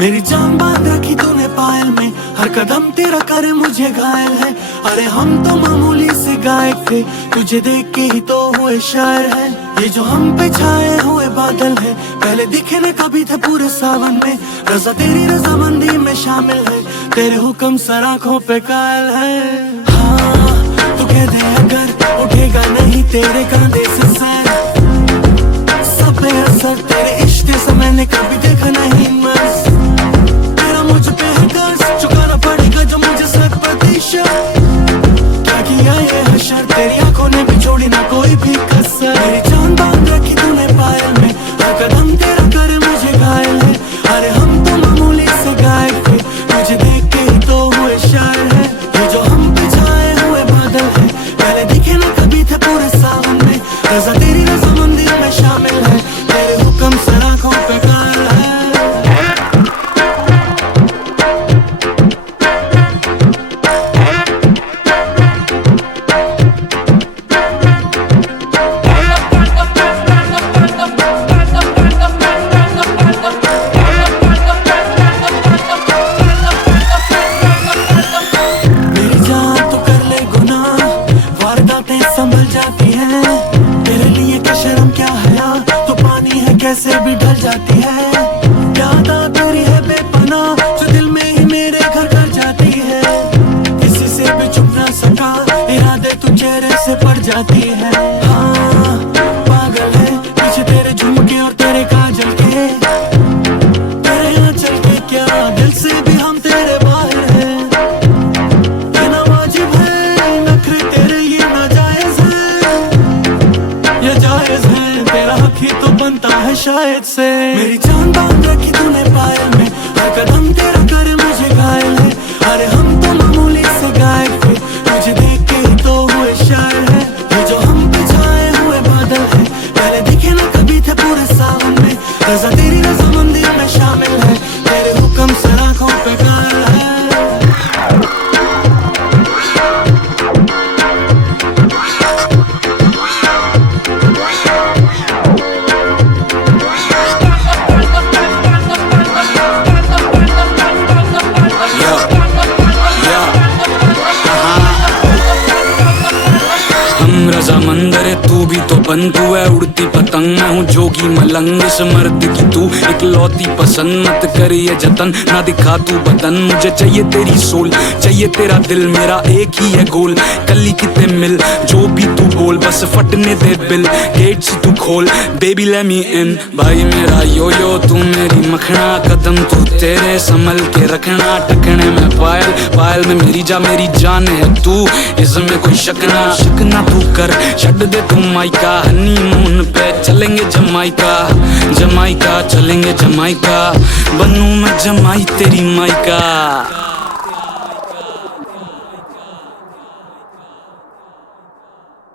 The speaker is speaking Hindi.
मेरी जान बांध रखी तूने पायल में, हर कदम तेरा करे मुझे घायल है। अरे हम तो मामूली से गायक थे, तुझे देख के ही तो हुए शायर है। ये जो हम पे छाए हुए बादल है, पहले दिखे न कभी थे पूरे सावन में। रजा तेरी रजामंदी में शामिल है, तेरे हुक्म सराखों पे कायल है। हाँ तू कह दे अगर उठेगा नहीं तेरे कांधे से सर, सब पे असर तेरे इश्क से मैंने कभी देखा नहीं मर्ज। तेरा मुझ पे है कर्ज, चुकाना पड़ेगा जो मुझे 100%। क्या किया ये हशर, तेरी आंखों ने भी छोड़ी ना कोई भी कसर। मेरी जान बांध रखी तूने पायल में, हर कदम तेरा करे मुझे घायल है। अरे हम तो मामूली से गायक थे, तुझे देख के ही तो हुए शायर है। ये जो हम पे छाए हुए बादल है, पहले दिखे ना कभी थे पूरे सावन में। रजा तेरी रजामंदी में शामिल है, तेरे हुक्म सराखों पे कायल है। संभल जाती है तेरे लिए, क्या शर्म क्या हया, तो पानी है कैसे भी ढल जाती है। याद आ तेरी है बेपनाह, जो दिल में ही मेरे घर कर जाती है। किसी से भी छुप ना सका इरादे, तू चेहरे से पड़ जाती है। हाँ पागल है पीछे तेरे झुमके और तेरे काजल के, तेरे यहाँ चल के क्या दिल से भी हम तेरे बाहर है। ये ना वाजिब है नखरे तेरे, ये ना जायज है, तेरा हक ही तो बनता है शायद से। मेरी जान बांध रखी तूने पायल में, हर कदम तेरा करे मुझे घायल है। अरे हम तो मामूली से गायक थे, तुझे देख के ही तो हुए शायर है। ये जो हम पे छाए हुए बादल है, पहले दिखे ना कभी थे पूरे सावन में। रजा तेरी रजामंदी में शामिल है, तेरे हुक्म सराखों पे कायल है। रजामंदर है तू भी तो बन, तू है उड़ती पतंग, मैं हूँ जोगी मलंग। इस मर्द की तू इकलौती पसंद, मत कर ये जतन ना दिखा तू बदन। मुझे चाहिए तेरी सोल, चाहिए तेरा दिल, मेरा एक ही है गोल। कली कितने मिल जो भी तू बोल, बस फटने दे बिल, गेट से तू खोल बेबी लेट मी इन। भाई मेरा यो यो तू मेरी मखना, कदम तू तेरे संभल के रखना। टकने में पायल, पायल में मेरी जान है तू, इसमें कोई शक ना तू कर। छड़ दे तू माइका, हनीमून पे चलेंगे जमाइका, जमाइका चलेंगे जमाइका। बनूं मैं जमाई तेरी माइका।